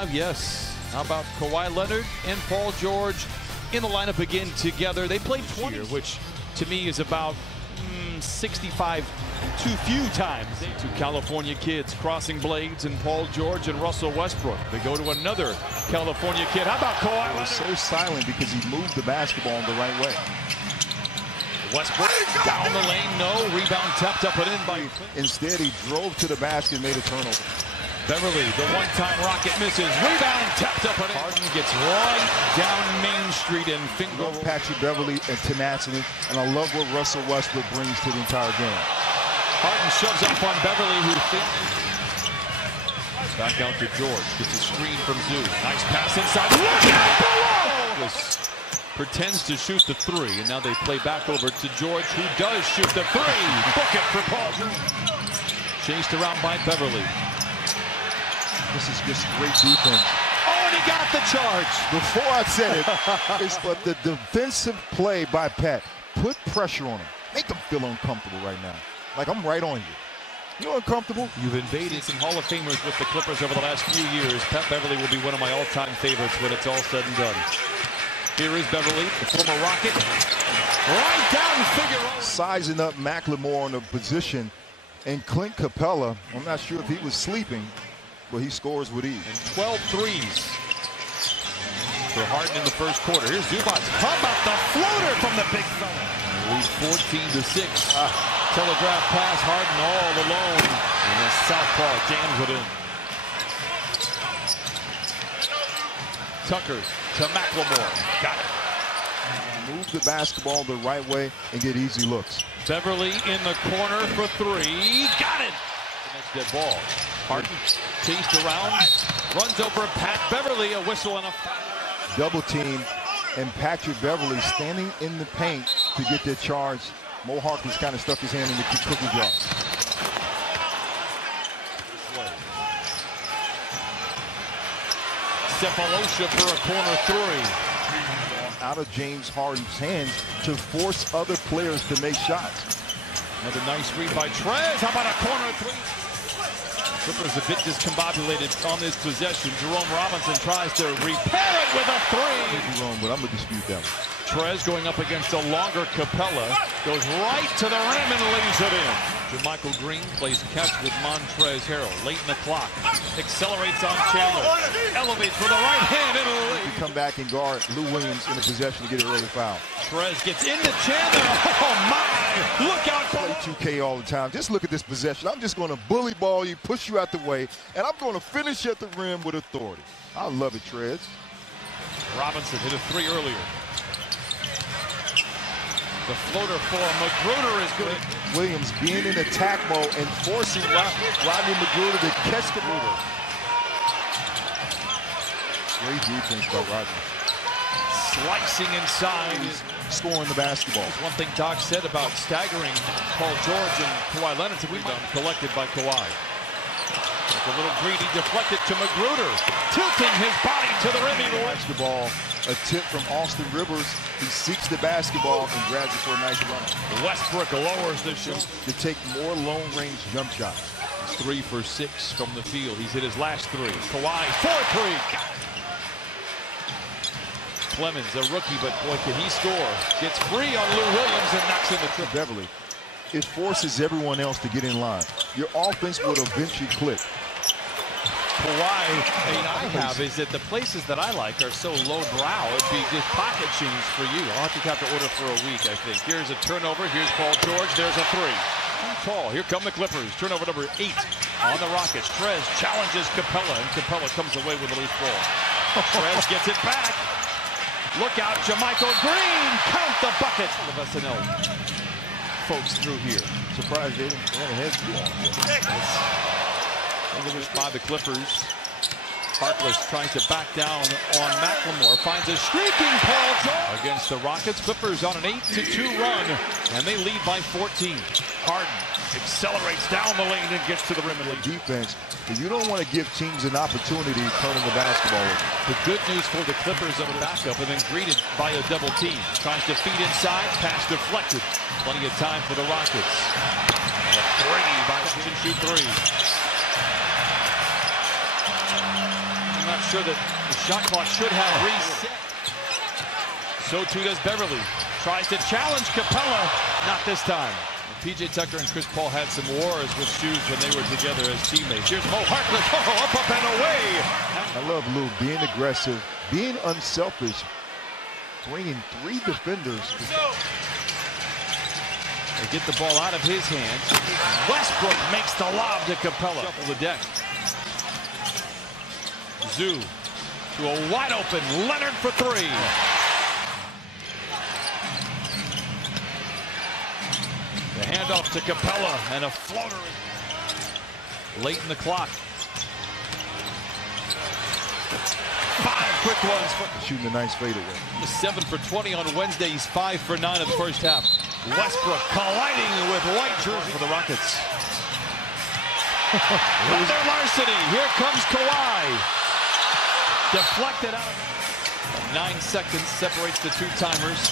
5, yes. How about Kawhi Leonard and Paul George in the lineup again together? They played 20, which to me is about 65 too few times. Two California kids crossing blades, and Paul George and Russell Westbrook. They go to another California kid. How about Kawhi Leonard? So silent because he moved the basketball in the right way. Westbrook down the lane, no. Rebound tapped up and in by... Instead, he drove to the basket and made a turnover. Beverly, the one-time rocket misses. Rebound tapped up and in. Harden gets right down Main Street and finger. I love Patrick Beverly and tenacity, and I love what Russell Westbrook brings to the entire game. Harden shoves up on Beverly, who back out to George. Gets a screen from Zoo. Nice pass inside. Look out below! Pretends to shoot the three, and now they play back over to George, who does shoot the three. Book it for Paul George. Chased around by Beverly. This is just great defense. Oh, and he got the charge. Before I said it, it's but the defensive play by Pat. Put pressure on him. Make him feel uncomfortable right now. Like I'm right on you. You uncomfortable? You've invaded some Hall of Famers with the Clippers over the last few years. Pat Beverly will be one of my all-time favorites when it's all said and done. Here is Beverly, the former Rocket. Right down Figueroa. Sizing up McLemore in a position, and Clint Capella, I'm not sure if he was sleeping, but he scores with ease. And 12 threes for Harden in the first quarter. Here's Zubac. How about the floater from the big fella? Lead 14-6. Telegraph pass, Harden all alone. And the southpaw jams it in. Tucker to McLemore. Got it. Move the basketball the right way and get easy looks. Beverly in the corner for three. Got it. The next dead ball. Harden chased around, runs over Pat Beverly, a whistle and a foul. Double team, and Patrick Beverly standing in the paint to get that charge. Mo Harkless kind of stuck his hand in the cookie jar. Cephalosha for a corner three. Out of James Harden's hands to force other players to make shots. Another nice read by Trez. How about a corner three? Clippers a bit discombobulated on this possession. Jerome Robinson tries to repair it with a three. Jerome, but I'm going to dispute that one. Trez going up against a longer Capella. Goes right to the rim and lays it in. Michael Green plays catch with Montrezl Harrell. Late in the clock. Accelerates on Chandler. Elevates with the right hand. You come back and guard Lou Williams in a possession to get an early foul. Trez gets into Chandler. Oh my! Look out! Play 2K all the time. Just look at this possession. I'm just going to bully ball you, push you out the way, and I'm going to finish at the rim with authority. I love it, Trez. Robinson hit a three earlier. The floater for Magruder is good. Williams being in attack mode and forcing Rodney Magruder to catch the ball. Great defense by Rodney. Slicing inside. Scoring the basketball. That's one thing Doc said about staggering Paul George and Kawhi Leonard. We've done collected by Kawhi. Like a little greedy deflected to Magruder. Tilting his body to the rim. Basketball. A tip from Austin Rivers. He seeks the basketball and grabs it for a nice run. Westbrook lowers the shot to take more long-range jump shots. He's 3 for 6 from the field. He's hit his last three. Kawhi 4-3. Clemens, a rookie, but boy, can he score. Gets free on Lou Williams and knocks in the triple. Beverly, it forces everyone else to get in line. Your offense will eventually click. Kawhi, I have is that the places that I like are so lowbrow. It'd be just pocket change for you. I'll have to order for a week, I think. Here's a turnover. Here's Paul George. There's a three. Too tall. Here come the Clippers. Turnover number 8 on the Rockets. Trez challenges Capella, and Capella comes away with a loose ball. Trez gets it back. Look out, JaMychal Green. Count the bucket. All of SNL folks through here. Surprised they didn't want to head by the Clippers. Harkless trying to back down on McLemore. Finds a streaking Paul George against the Rockets. Clippers on an 8-2 run, and they lead by 14. Harden accelerates down the lane and gets to the rim and leads. Defense, but you don't want to give teams an opportunity turning the basketball over. The good news for the Clippers of a backup and then greeted by a double team. Tries to feed inside, pass deflected. Plenty of time for the Rockets. And a three by shoot three. not sure that the shot clock should have reset. So too does Beverly. Tries to challenge Capella. Not this time. P.J. Tucker and Chris Paul had some wars with shoes when they were together as teammates. Here's Mo Harkless. Oh, up and away. I love Lou being aggressive, being unselfish, bringing 3 defenders. They get the ball out of his hands. Westbrook makes the lob to Capella. Shuffle the deck. Zoo to a wide open Leonard for 3. The handoff to Capella and a floater late in the clock. 5 quick ones. Shooting a nice fadeaway. 7 for 20 on Wednesday. He's 5 for 9 in the first half. Westbrook colliding with white jersey for the Rockets. Their larceny. Here comes Kawhi. Deflected out. 9 seconds separates the 2-timers.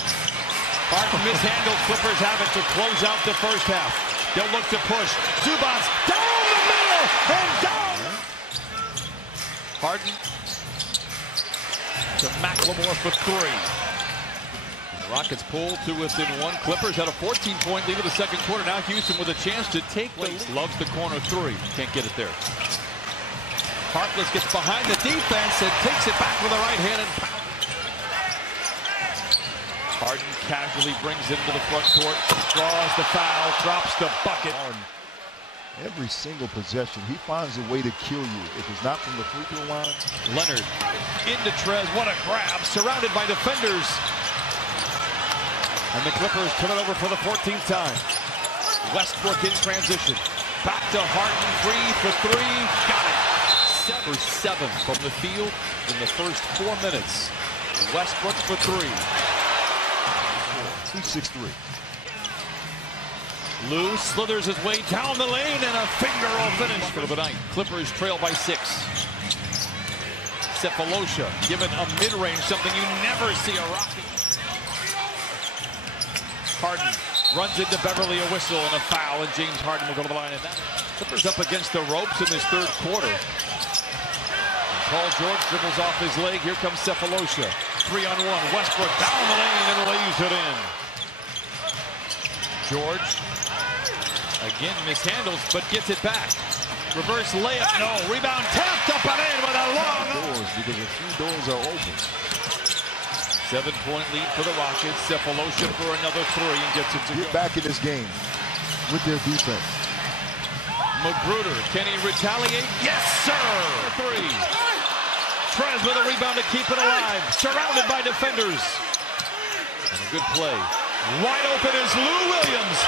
Harden mishandled. Clippers have it to close out the first half. They'll look to push. Zubac down the middle and down. Harden to McLemore for 3. The Rockets pull to within 1. Clippers had a 14-point lead in the second quarter. Now Houston with a chance to take the lead. Loves the corner 3. Can't get it there. Harkless gets behind the defense and takes it back with the right hand and pounds. Harden casually brings it into the front court, draws the foul, drops the bucket. Every single possession, he finds a way to kill you. If it's not from the free throw line. Leonard into Trez, what a grab, surrounded by defenders. And the Clippers turn it over for the 14th time. Westbrook in transition. Back to Harden, 3 for 3, got it. 7 for 7 from the field in the first 4 minutes. Westbrook for 3. He's 6'3". Lou slithers his way down the lane and a finger roll finish for the night. Clippers trail by 6. Sefolosha given a mid-range, something you never see a Rocket. Harden runs into Beverly, a whistle and a foul, and James Harden will go to the line. And that Clippers up against the ropes in this third quarter. And Paul George dribbles off his leg. Here comes Sefolosha. 3-on-1. Westbrook down the lane and lays it in. George again mishandles, but gets it back. Reverse layup, no. Rebound tapped up and in with a long doors, because a few doors are open. 7-point lead for the Rockets. Sefolosha for another 3 and gets it to get back in this game with their defense. Magruder, can he retaliate? Yes, sir! 3. Trez with a rebound to keep it alive. Surrounded by defenders. And a good play. Wide open is Lou Williams.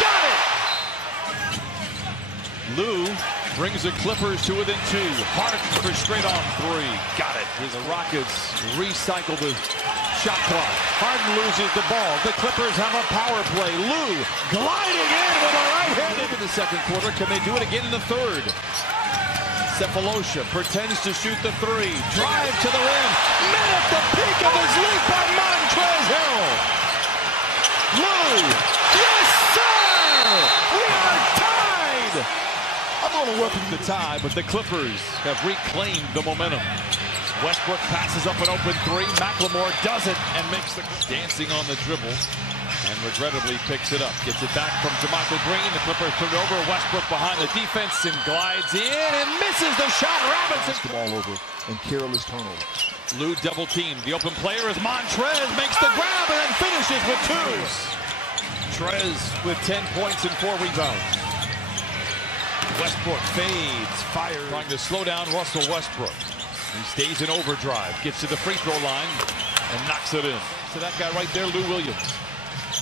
Got it! Lou brings the Clippers to within 2. Harden for straight on 3. Got it. The Rockets recycle the shot clock. Harden loses the ball. The Clippers have a power play. Lou gliding in with a right hand in the second quarter. Can they do it again in the third? Sefolosha pretends to shoot the 3. Drive to the rim. Met at the peak of his leap by Montrezl Harrell. Lou. Yes, sir! We are tied! I'm going to welcome the tie, but the Clippers have reclaimed the momentum. Westbrook passes up an open 3. McLemore does it and makes the dancing on the dribble. And regrettably picks it up. Gets it back from JaMychal Green. The Clippers turn it over. Westbrook behind the defense and glides in and misses the shot. Robinson. The ball over and careless turnover. Lou double teamed. The open player is Montrez. Makes the grab and then finishes with 2s. Trez with 10 points and 4 rebounds. Westbrook fades. Fires. Trying to slow down Russell Westbrook. He stays in overdrive. Gets to the free throw line and knocks it in. So that guy right there, Lou Williams.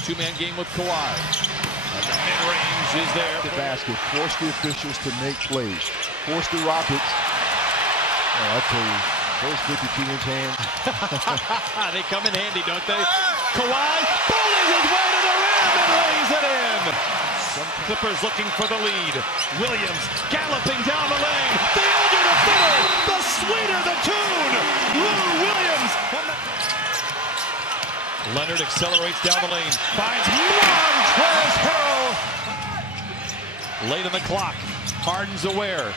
2-man game with Kawhi. And the mid-range is there. The basket. Force the officials to make plays. Force the Rockets. Oh, I tell you, those 52-inch hands. They come in handy, don't they? Kawhi bullies his way to the rim and lays it in. Some Clippers looking for the lead. Williams galloping down the lane. The older the fiddle, the sweeter the tune. Lou Williams. Leonard accelerates down the lane. Finds Montrezl Harrell. Late in the clock. Harden's aware.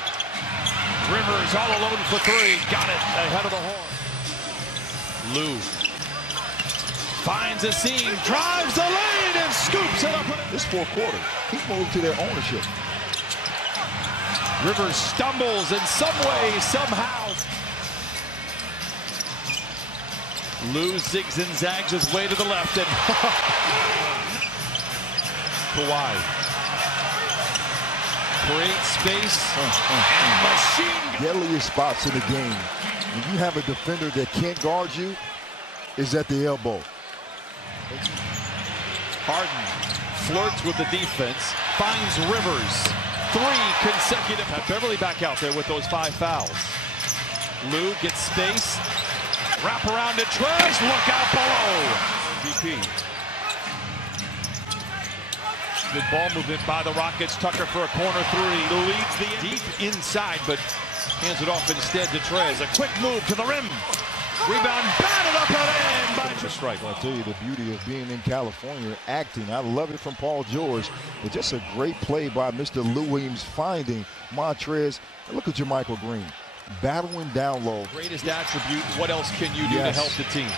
Rivers all alone for three. Got it ahead of the horn. Lou finds a seam, drives the lane, and scoops it up. This fourth quarter, he's moved to their ownership. Rivers stumbles in some way, somehow. Lou zigs and zags his way to the left, and Kawhi creates space and machine. Deadliest spots in the game. When you have a defender that can't guard you, is at the elbow. Harden flirts with the defense, finds Rivers. 3 consecutive. Beverly back out there with those 5 fouls. Lou gets space. Wrap around to Trez. Look out below. MVP. Good ball movement by the Rockets. Tucker for a corner 3. Leads the deep inside, but hands it off instead to Trez. A quick move to the rim. Rebound batted up and in by the strike. I'll tell you the beauty of being in California, acting. I love it from Paul George. But just a great play by Mr. Lou Williams finding Montrez. And look at JaMychal Green battling down low. Greatest attribute. What else can you do to help the team?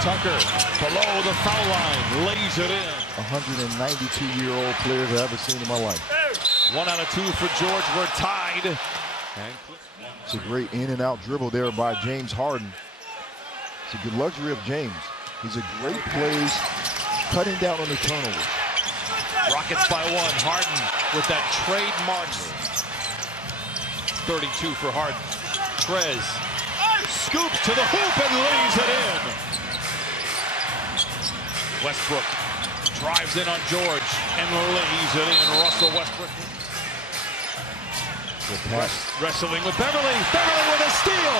Tucker below the foul line, lays it in. 192-year-old player I've ever seen in my life. 1 out of 2 for George. We're tied. It's a great in and out dribble there by James Harden. It's a good luxury of James. He's a great plays, cutting down on the turnovers. Rockets by 1. Harden with that trademark. 32 for Harden. Trez scoops to the hoop and lays it in. Westbrook drives in on George and lays it in. Russell Westbrook. Wrestling with Beverly. Beverly with a steal.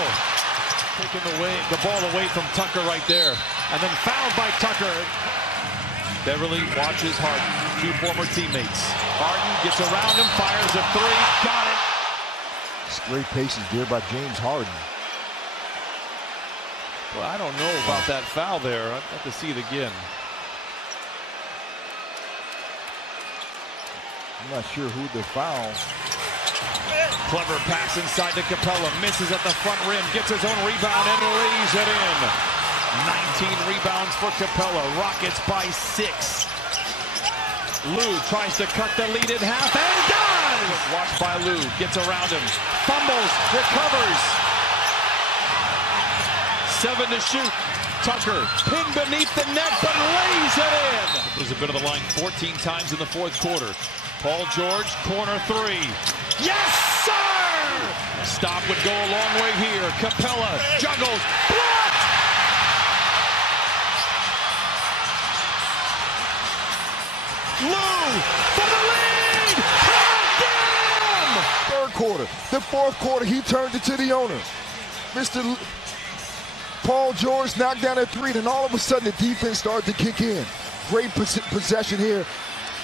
Taking the ball away from Tucker right there. And then fouled by Tucker. Beverly watches Harden. 2 former teammates. Harden gets around him, fires a 3. Got it. It's great paces there by James Harden. Well, I don't know about that foul there. I'd have to see it again. I'm not sure who the foul. Clever pass inside to Capella. Misses at the front rim. Gets his own rebound and lays it in. 19 rebounds for Capella. Rockets by 6. Lou tries to cut the lead in half and does! Watched by Lou. Gets around him. Fumbles. Recovers. 7 to shoot. Tucker pinned beneath the net but lays it in. There's a bit of the line 14 times in the fourth quarter. Paul George, corner 3. Yes, sir! Stop would go a long way here. Capella juggles. Blocked! Lou for the lead! Third quarter. The fourth quarter, he turned it to the owner. Mr. Paul George knocked down a 3, and all of a sudden the defense started to kick in. Great possession here.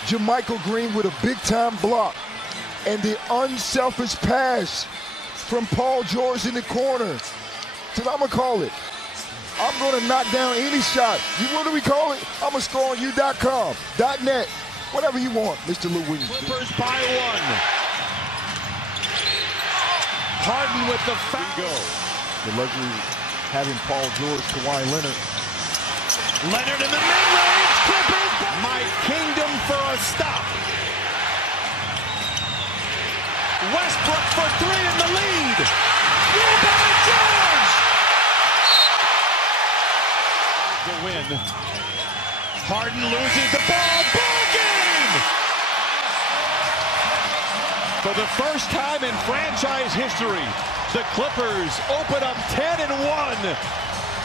JaMychal Green with a big-time block. And the unselfish pass from Paul George in the corner. So I'm going to call it. I'm going to knock down any shot. What do we call it? I'm going to score on you.com, .net, whatever you want, Mr. Lou Williams. Clippers by 1. Harden with the foul. The luxury having Paul George, Kawhi Leonard. Leonard in the mid-range. Clippers. My kingdom for a stop. Westbrook for 3 in the lead. Rebound George. The win. Harden loses the ball. Ball game. For the first time in franchise history, the Clippers open up 10-1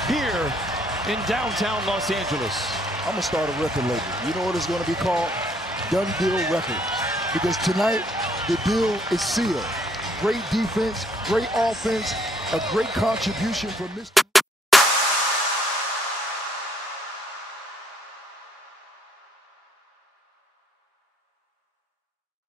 here in downtown Los Angeles. I'm going to start a record label. You know what it's going to be called? Done Deal Records. Because tonight, the deal is sealed. Great defense, great offense, a great contribution from Mr.